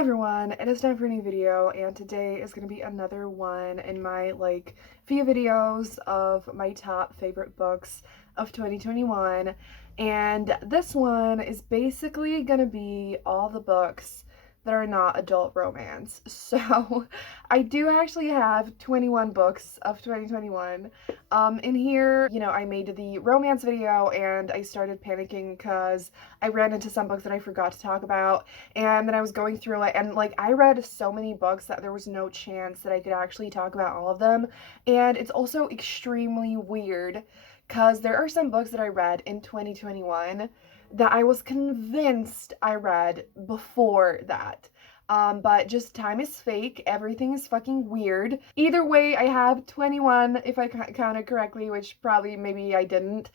Hi everyone, it is time for a new video, and today is going to be another one in my few videos of my top favorite books of 2021. And this one is basically going to be all the books that are not adult romance. So I do actually have 21 books of 2021. In here, I made the romance video and I started panicking because I ran into some books that I forgot to talk about, and then I was going through it, and I read so many books that there was no chance that I could actually talk about all of them. And it's also extremely weird because there are some books that I read in 2021 that I was convinced I read before that. But just time is fake. Everything is fucking weird. Either way, I have 21, if I counted correctly, which probably maybe I didn't,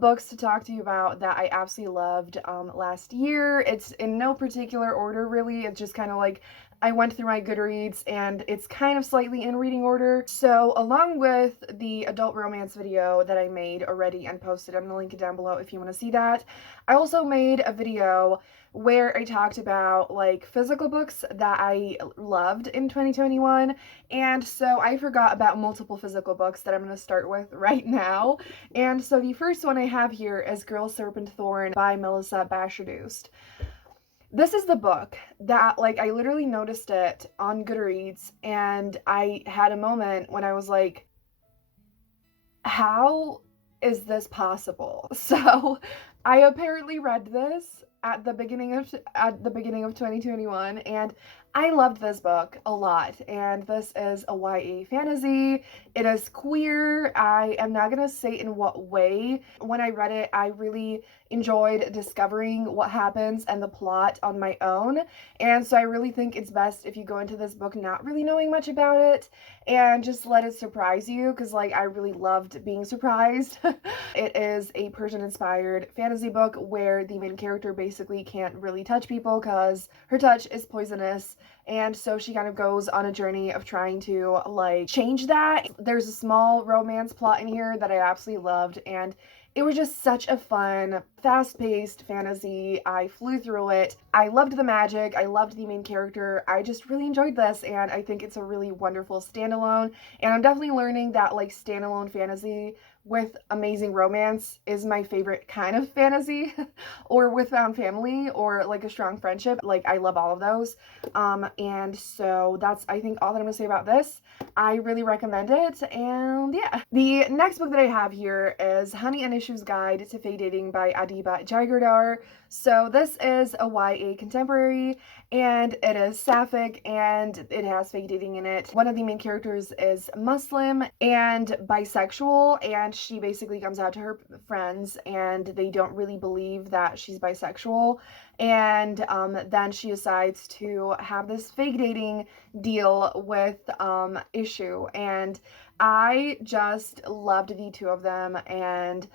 books to talk to you about that I absolutely loved last year. It's in no particular order, really. It's just kind of I went through my Goodreads and it's kind of slightly in reading order. So along with the adult romance video that I made already and posted, I'm gonna link it down below if you want to see that. I also made a video where I talked about physical books that I loved in 2021, and so I forgot about multiple physical books that I'm going to start with right now. And so the first one I have here is Girl Serpentthorne by Melissa Bashardoust. This is the book that I literally noticed it on Goodreads, and I had a moment when I was like, how is this possible? So I apparently read this at the beginning of 2021, and I loved this book a lot. And this is a YA fantasy. It is queer. I am not gonna say in what way. When I read it, I really enjoyed discovering what happens and the plot on my own. And so I really think it's best if you go into this book not really knowing much about it and just let it surprise you, because I really loved being surprised. It is a Persian-inspired fantasy book where the main character basically can't really touch people because her touch is poisonous, and so she kind of goes on a journey of trying to change that. There's a small romance plot in here that I absolutely loved, and it was just such a fun, fast-paced fantasy. I flew through it. I loved the magic. I loved the main character. I just really enjoyed this, and I think it's a really wonderful standalone. And I'm definitely learning that standalone fantasy with amazing romance is my favorite kind of fantasy, or with found family, or a strong friendship. I love all of those. And so that's, I think, all that I'm gonna say about this. I really recommend it, and yeah. The next book that I have here is Honey and Issues Guide to Fake Dating by Adiba Jaigirdar. So this is a YA contemporary, and it is sapphic, and it has fake dating in it. One of the main characters is Muslim and bisexual, and she basically comes out to her friends, and they don't really believe that she's bisexual. And then she decides to have this fake dating deal with Issue, and I just loved the two of them, and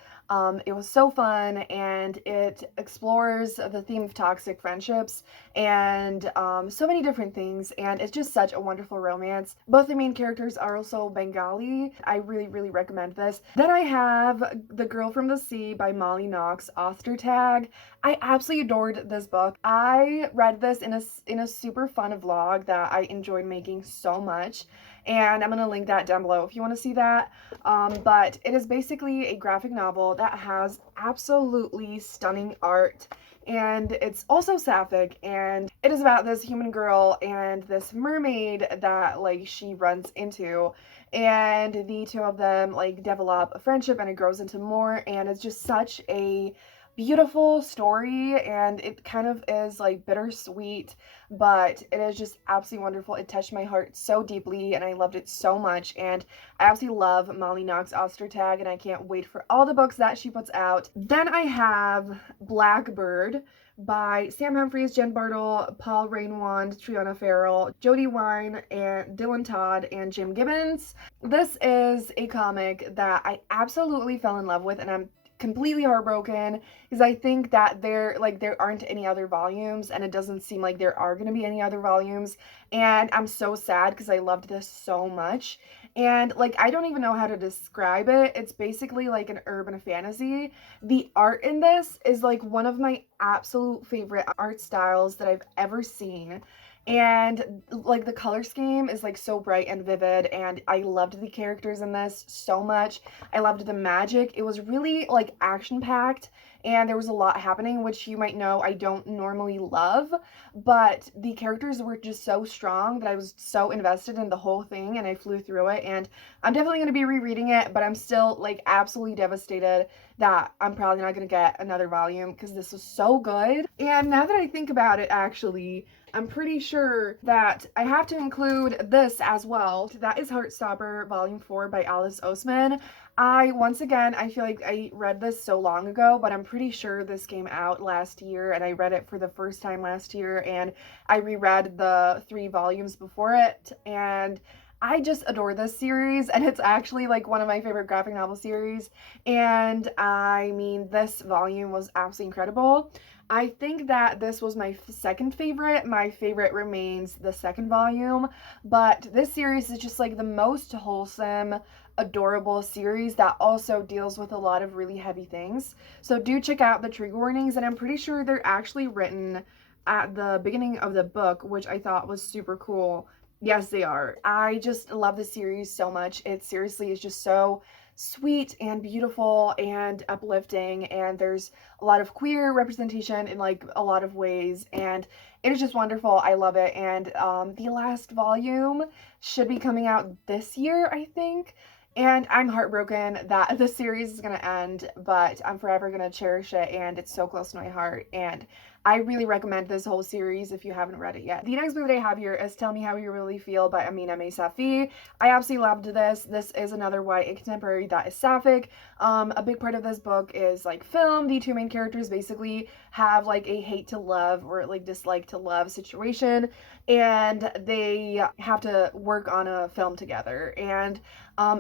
it was so fun, and it explores the theme of toxic friendships and so many different things, and it's just such a wonderful romance. Both the main characters are also Bengali. I really, really recommend this. Then I have The Girl from the Sea by Molly Knox, author tag. I absolutely adored this book. I read this in a super fun vlog that I enjoyed making so much, and I'm gonna link that down below if you want to see that. But it is basically a graphic novel that has absolutely stunning art, and it's also sapphic, and it is about this human girl and this mermaid that she runs into, and the two of them develop a friendship, and it grows into more, and it's just such a beautiful story, and it kind of is bittersweet, but it is just absolutely wonderful. It touched my heart so deeply, and I loved it so much, and I absolutely love Molly Knox Ostertag, and I can't wait for all the books that she puts out. Then I have Blackbird by Sam Humphries, Jen Bartle, Paul Rainwand, Triona Farrell, Jodie Wine, and Dylan Todd, and Jim Gibbons. This is a comic that I absolutely fell in love with, and I'm completely heartbroken because I think that there aren't any other volumes, and it doesn't seem like there are going to be any other volumes, and I'm so sad because I loved this so much. And I don't even know how to describe it. It's basically an urban fantasy. The art in this is one of my absolute favorite art styles that I've ever seen. And like the color scheme is like so bright and vivid, and I loved the characters in this so much. I loved the magic. It was really like action packed, and there was a lot happening, which you might know I don't normally love, but the characters were just so strong that I was so invested in the whole thing, and I flew through it. And I'm definitely going to be rereading it, but I'm still like absolutely devastated that I'm probably not going to get another volume because this was so good. And now that I think about it, actually, I'm pretty sure that I have to include this as well. That is Heartstopper Volume 4 by Alice Oseman. Once again, I feel like I read this so long ago, but I'm pretty sure this came out last year, and I read it for the first time last year, and I reread the 3 volumes before it, and I just adore this series, and it's actually like one of my favorite graphic novel series. And I mean, this volume was absolutely incredible. I think that this was my second favorite. My favorite remains the second volume, but this series is just like the most wholesome, adorable series that also deals with a lot of really heavy things. So do check out the trigger warnings, and I'm pretty sure they're actually written at the beginning of the book, which I thought was super cool. Yes, they are. I just love this series so much. It seriously is just so sweet and beautiful and uplifting, and there's a lot of queer representation in like a lot of ways, and it is just wonderful. I love it. And the last volume should be coming out this year, I think. And I'm heartbroken that the series is going to end, but I'm forever going to cherish it, and it's so close to my heart. And I really recommend this whole series if you haven't read it yet. The next book that I have here is Tell Me How You Really Feel by Amina May Safi. I absolutely loved this. This is another YA contemporary that is sapphic. A big part of this book is like film. The 2 main characters basically have like a hate to love or like dislike to love situation, and they have to work on a film together. And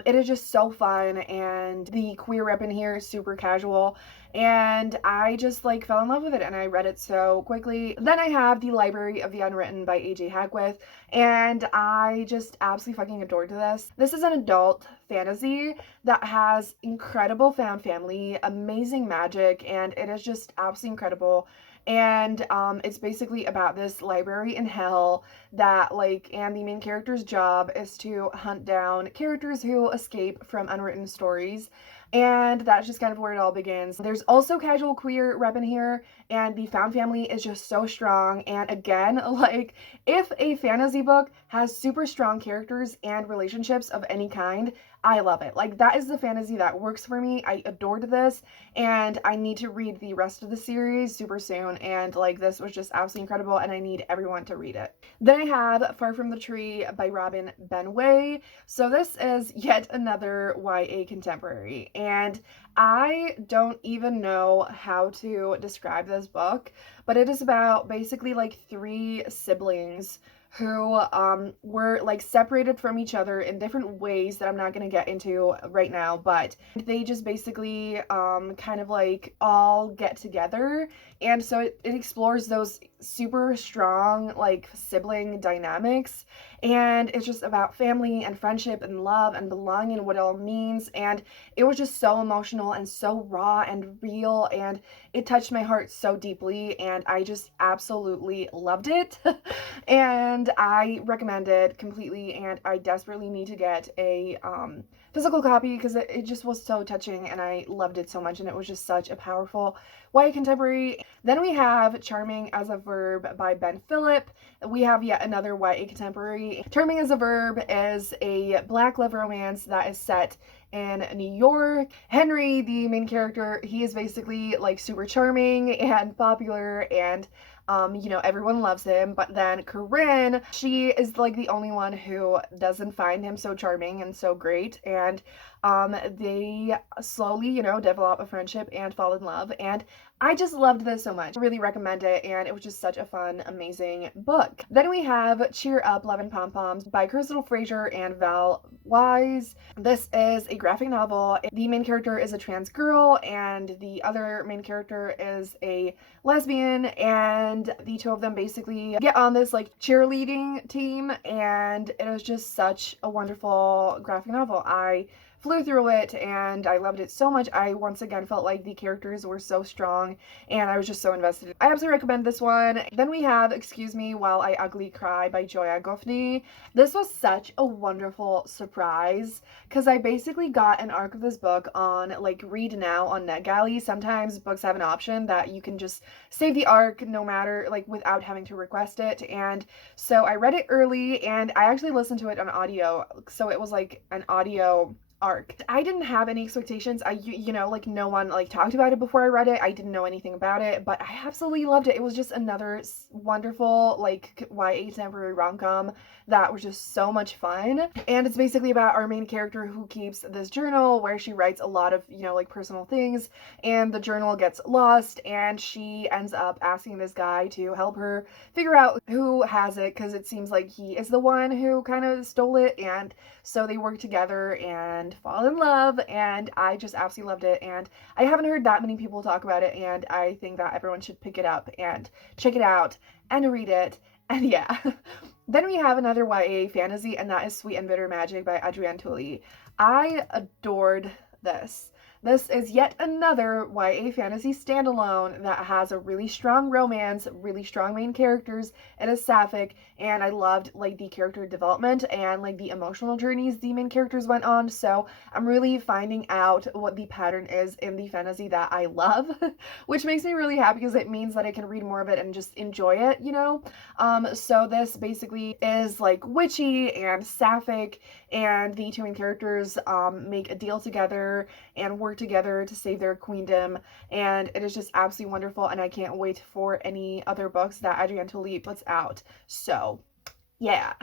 it is just so fun, and the queer rep in here is super casual, and I just like fell in love with it, and I read it so quickly. Then I have The Library of the Unwritten by A.J. Hackwith, and I just absolutely fucking adored this. This is an adult fantasy that has incredible found family, amazing magic, and it is just absolutely incredible. And it's basically about this library in hell that and the main character's job is to hunt down characters who escape from unwritten stories, and that's just kind of where it all begins. There's also casual queer rep in here, and the found family is just so strong. And again, like, if a fantasy book has super strong characters and relationships of any kind, I love it. Like, that is the fantasy that works for me. I adored this, and I need to read the rest of the series super soon, and like, this was just absolutely incredible, and I need everyone to read it. Then I have Far From the Tree by Robin Benway. So this is yet another YA contemporary, and I don't even know how to describe this book, but it is about basically like 3 siblings who were like separated from each other in different ways that I'm not going to get into right now, but they just basically kind of like all get together. And so it explores those super strong like sibling dynamics, and it's just about family and friendship and love and belonging and what it all means. And it was just so emotional and so raw and real, and it touched my heart so deeply, and I just absolutely loved it. And I recommend it completely, and I desperately need to get a physical copy because it just was so touching, and I loved it so much, and it was just such a powerful YA contemporary. Then we have Charming as a Verb by Ben Phillip. We have yet another YA contemporary. Charming as a Verb is a Black love romance that is set in New York. Henry, the main character, he is basically like super charming and popular, and you know, everyone loves him. But then Corinne, she is like the only one who doesn't find him so charming and so great, and they slowly, you know, develop a friendship and fall in love. And I just loved this so much. I really recommend it, and it was just such a fun, amazing book. Then we have Cheer Up, Love and Pom Poms by Crystal Fraser and Val Wise. This is a graphic novel. The main character is a trans girl, and the other main character is a lesbian, and the 2 of them basically get on this like cheerleading team, and it was just such a wonderful graphic novel. I flew through it and I loved it so much. I once again felt like the characters were so strong and I was just so invested. I absolutely recommend this one. Then we have Excuse Me While I Ugly Cry by Joya Goffney. This was such a wonderful surprise because I basically got an arc of this book on like Read Now on NetGalley. Sometimes books have an option that you can just save the arc no matter, like, without having to request it. And so I read it early and I actually listened to it on audio. So it was like an audio arc. I didn't have any expectations. You know, like, no one like talked about it before I read it. I didn't know anything about it, but I absolutely loved it. It was just another wonderful like YA temporary rom-com that was just so much fun. And it's basically about our main character who keeps this journal where she writes a lot of, you know, like personal things, and the journal gets lost and she ends up asking this guy to help her figure out who has it, because it seems like he is the one who kind of stole it. And so they work together and fall in love, and I just absolutely loved it. And I haven't heard that many people talk about it, and I think that everyone should pick it up and check it out and read it. And yeah. Then we have another YA fantasy, and that is Sweet and Bitter Magic by Adrienne Tully. I adored this. This is yet another YA fantasy standalone that has a really strong romance, really strong main characters. It is sapphic, and I loved like the character development and like the emotional journeys the main characters went on. So I'm really finding out what the pattern is in the fantasy that I love, which makes me really happy because it means that I can read more of it and just enjoy it, you know? So this basically is like witchy and sapphic, and the two main characters make a deal together and work together to save their queendom, and it is just absolutely wonderful, and I can't wait for any other books that Adrienne Tully puts out. So yeah.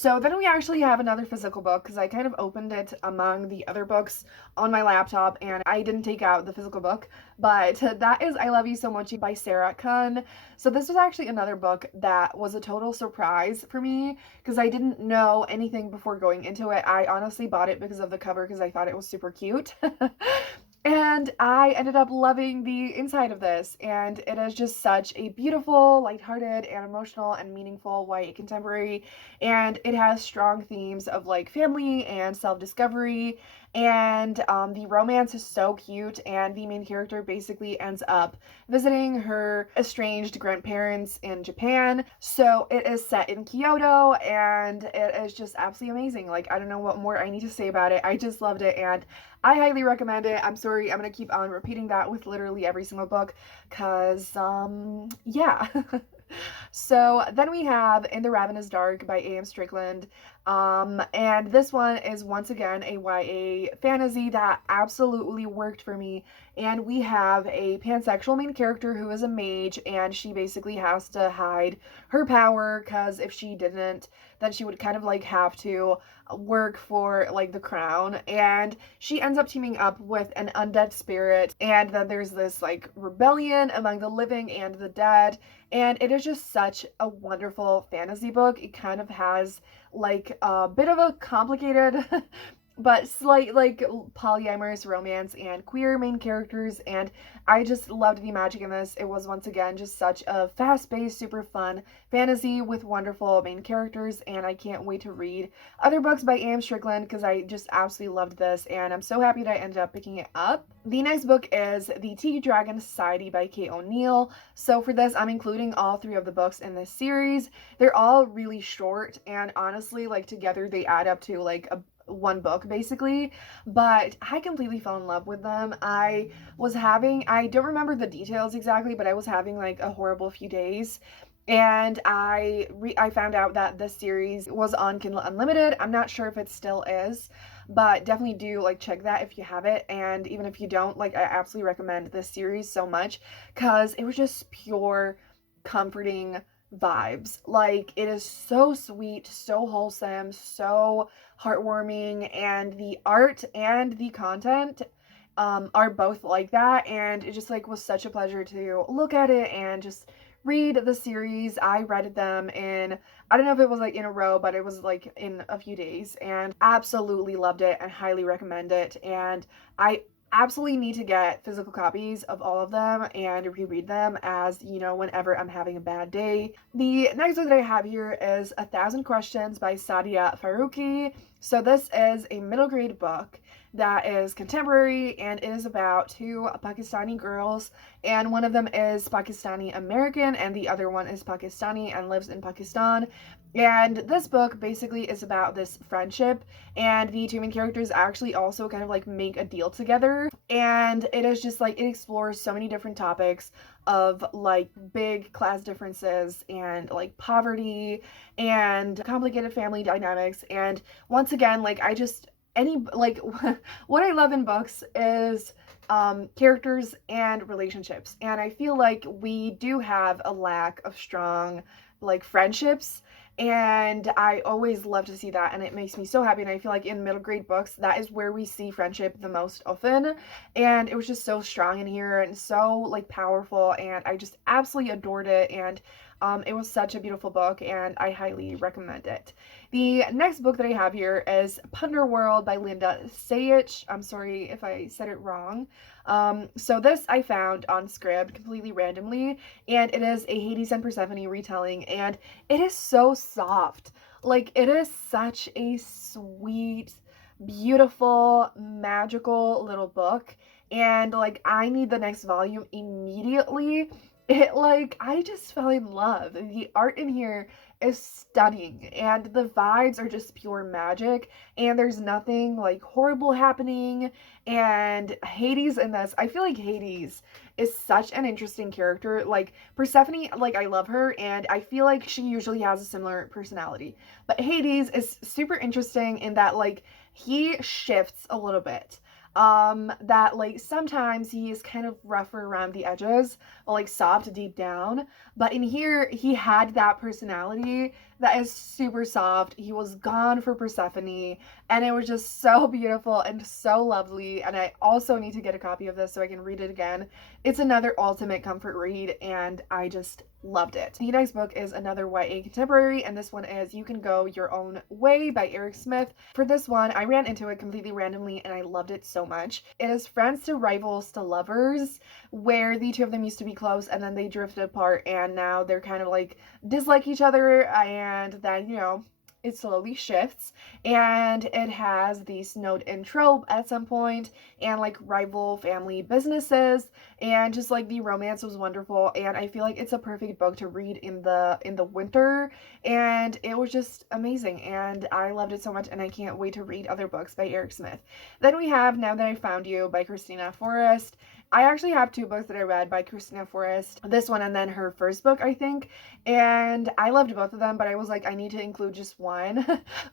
So then we actually have another physical book because I kind of opened it among the other books on my laptop and I didn't take out the physical book, but that is I Love You So Much by Sarah Kuhn. So this was actually another book that was a total surprise for me because I didn't know anything before going into it. I honestly bought it because of the cover because I thought it was super cute. And I ended up loving the inside of this, and it is just such a beautiful, lighthearted, and emotional and meaningful YA contemporary, and it has strong themes of like family and self-discovery, and the romance is so cute, and the main character basically ends up visiting her estranged grandparents in Japan. So it is set in Kyoto, and it is just absolutely amazing. Like, I don't know what more I need to say about it. I just loved it, and I highly recommend it. I'm sorry, I'm gonna keep on repeating that with literally every single book, cause, yeah. So then we have In the Ravenous Dark by A.M. Strickland, and this one is once again a YA fantasy that absolutely worked for me, and we have a pansexual main character who is a mage, and she basically has to hide her power, because if she didn't, then she would kind of like have to work for like the crown, and she ends up teaming up with an undead spirit, and then there's this like rebellion among the living and the dead, and it is just such a wonderful fantasy book. It kind of has like a bit of a complicated but slight like polyamorous romance and queer main characters, and I just loved the magic in this. It was once again just such a fast-paced, super fun fantasy with wonderful main characters, and I can't wait to read other books by A.M. Strickland because I just absolutely loved this, and I'm so happy that I ended up picking it up. The next book is The Tea Dragon Society by Kate O'Neill. So for this, I'm including all three of the books in this series. They're all really short, and honestly, like, together they add up to like one book basically, but I completely fell in love with them. I don't remember the details exactly, but I was having like a horrible few days, and I found out that this series was on Kindle Unlimited. I'm not sure if it still is, but definitely do like check that if you have it, and even if you don't, like, I absolutely recommend this series so much because it was just pure comforting vibes. Like, it is so sweet, so wholesome, so heartwarming, and the art and the content are both like that, and it just like was such a pleasure to look at it and just read the series. I read them in, I don't know if it was like in a row, but it was like in a few days, and absolutely loved it and highly recommend it. And I absolutely need to get physical copies of all of them and reread them, as you know, whenever I'm having a bad day. The next book that I have here is 1,000 Questions by Sadia Faruqi. So this is a middle grade book, that is contemporary, and it is about two Pakistani girls, and one of them is Pakistani American and the other one is Pakistani and lives in Pakistan. And this book basically is about this friendship, and the two main characters actually also kind of like make a deal together, and it is just like it explores so many different topics of like big class differences and like poverty and complicated family dynamics. And once again, like I just any like what I love in books is characters and relationships, and I feel like we do have a lack of strong like friendships, and I always love to see that, and it makes me so happy. And I feel like in middle grade books, that is where we see friendship the most often, and it was just so strong in here and so like powerful, and I just absolutely adored it. And it was such a beautiful book, and I highly recommend it. The next book that I have here is Punderworld by Linda Sayich. I'm sorry if I said it wrong. So this I found on Scribd completely randomly, and it is a Hades and Persephone retelling, and it is so soft. Like, it is such a sweet, beautiful, magical little book, and like I need the next volume immediately. It like I just fell in love. The art in here is stunning, and the vibes are just pure magic, and there's nothing like horrible happening. And Hades in this, I feel like Hades is such an interesting character. Like Persephone, like I love her, and I feel like she usually has a similar personality, but Hades is super interesting in that like he shifts a little bit. That like sometimes he is kind of rougher around the edges, or like soft deep down, but in here he had that personality that is super soft. He was gone for Persephone, and it was just so beautiful and so lovely. And I also need to get a copy of this so I can read it again. It's another ultimate comfort read, and I just loved it. The next book is another YA contemporary, and this one is You Can Go Your Own Way by Eric Smith. For this one, I ran into it completely randomly, and I loved it so much. It is friends to rivals to lovers, where the two of them used to be close, and then they drifted apart, and now they're kind of like dislike each other, and then, you know, it slowly shifts, and it has the snowed in trope at some point, and like rival family businesses, and just like the romance was wonderful. And I feel like it's a perfect book to read in the winter, and it was just amazing, and I loved it so much, and I can't wait to read other books by Eric Smith. Then we have Now That I Found You by Christina Forrest. I actually have two books that I read by Christina Forrest, this one and then her first book, I think, and I loved both of them, but I was like, I need to include just one,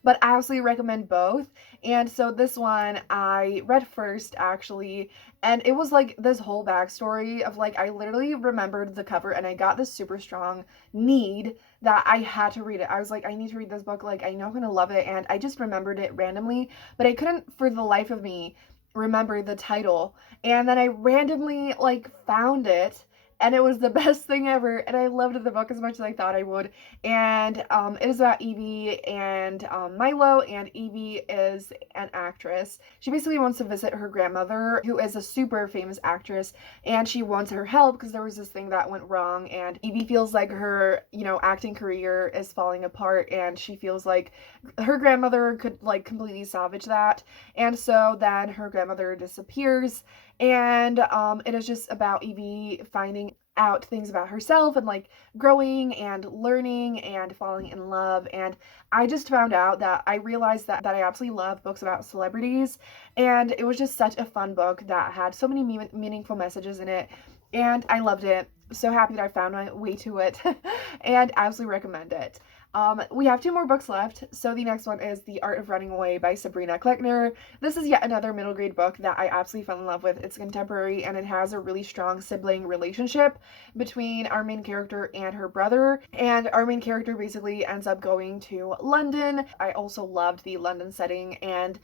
but I absolutely recommend both. And so this one I read first, actually, and it was like this whole backstory of like, I literally remembered the cover, and I got this super strong need that I had to read it. I was like, I need to read this book, like, I know I'm gonna love it, and I just remembered it randomly, but I couldn't for the life of me remember the title. And then I randomly like found it, and it was the best thing ever, and I loved the book as much as I thought I would. And it is about Evie and Milo, and Evie is an actress. She basically wants to visit her grandmother, who is a super famous actress, and she wants her help because there was this thing that went wrong, and Evie feels like her, you know, acting career is falling apart, and she feels like her grandmother could like completely salvage that. And so then her grandmother disappears, and it is just about Evie finding out things about herself, and like growing and learning and falling in love. And I just found out that I realized that I absolutely love books about celebrities, and it was just such a fun book that had so many meaningful messages in it, and I loved it. So happy that I found my way to it and absolutely recommend it. We have two more books left. So the next one is The Art of Running Away by Sabrina Kleckner. This is yet another middle grade book that I absolutely fell in love with. It's contemporary, and it has a really strong sibling relationship between our main character and her brother. And our main character basically ends up going to London. I also loved the London setting, and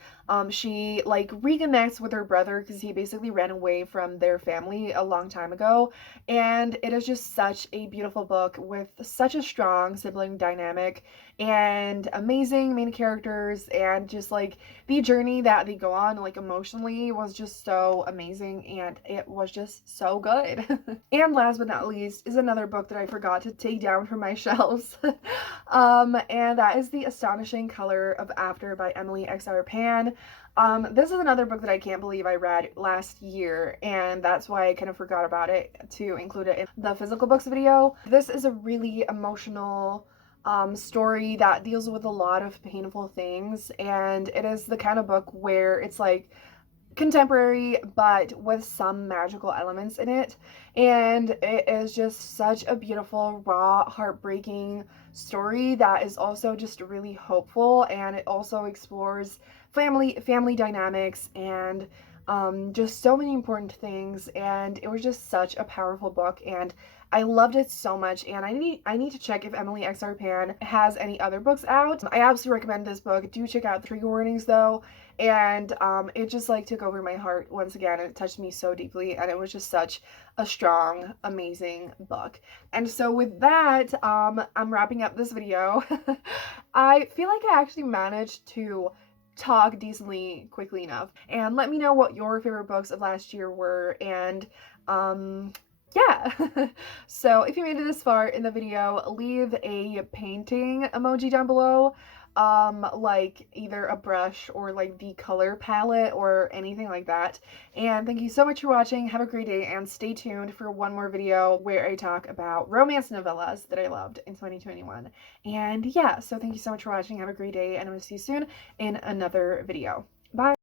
she like reconnects with her brother because he basically ran away from their family a long time ago. And it is just such a beautiful book with such a strong sibling dynamic. dynamic and amazing main characters, and just like the journey that they go on like emotionally was just so amazing, and it was just so good. And last but not least is another book that I forgot to take down from my shelves. And that is The Astonishing Color of After by Emily X. Pan. This is another book that I can't believe I read last year, and that's why I kind of forgot about it to include it in the physical books video. This is a really emotional story that deals with a lot of painful things, and it is the kind of book where it's like contemporary but with some magical elements in it, and it is just such a beautiful, raw, heartbreaking story that is also just really hopeful, and it also explores family dynamics and just so many important things, and it was just such a powerful book, and I loved it so much. And I need to check if Emily X. Pan has any other books out. I absolutely recommend this book. Do check out the trigger warnings though, and it just like took over my heart once again, and it touched me so deeply, and it was just such a strong, amazing book. And so with that, I'm wrapping up this video. I feel like I actually managed to talk decently quickly enough, and let me know what your favorite books of last year were, and yeah. So if you made it this far in the video, leave a painting emoji down below, like either a brush or like the color palette or anything like that. And thank you so much for watching. Have a great day, and stay tuned for one more video where I talk about romance novellas that I loved in 2021. And yeah, so thank you so much for watching. Have a great day, and I will see you soon in another video. Bye!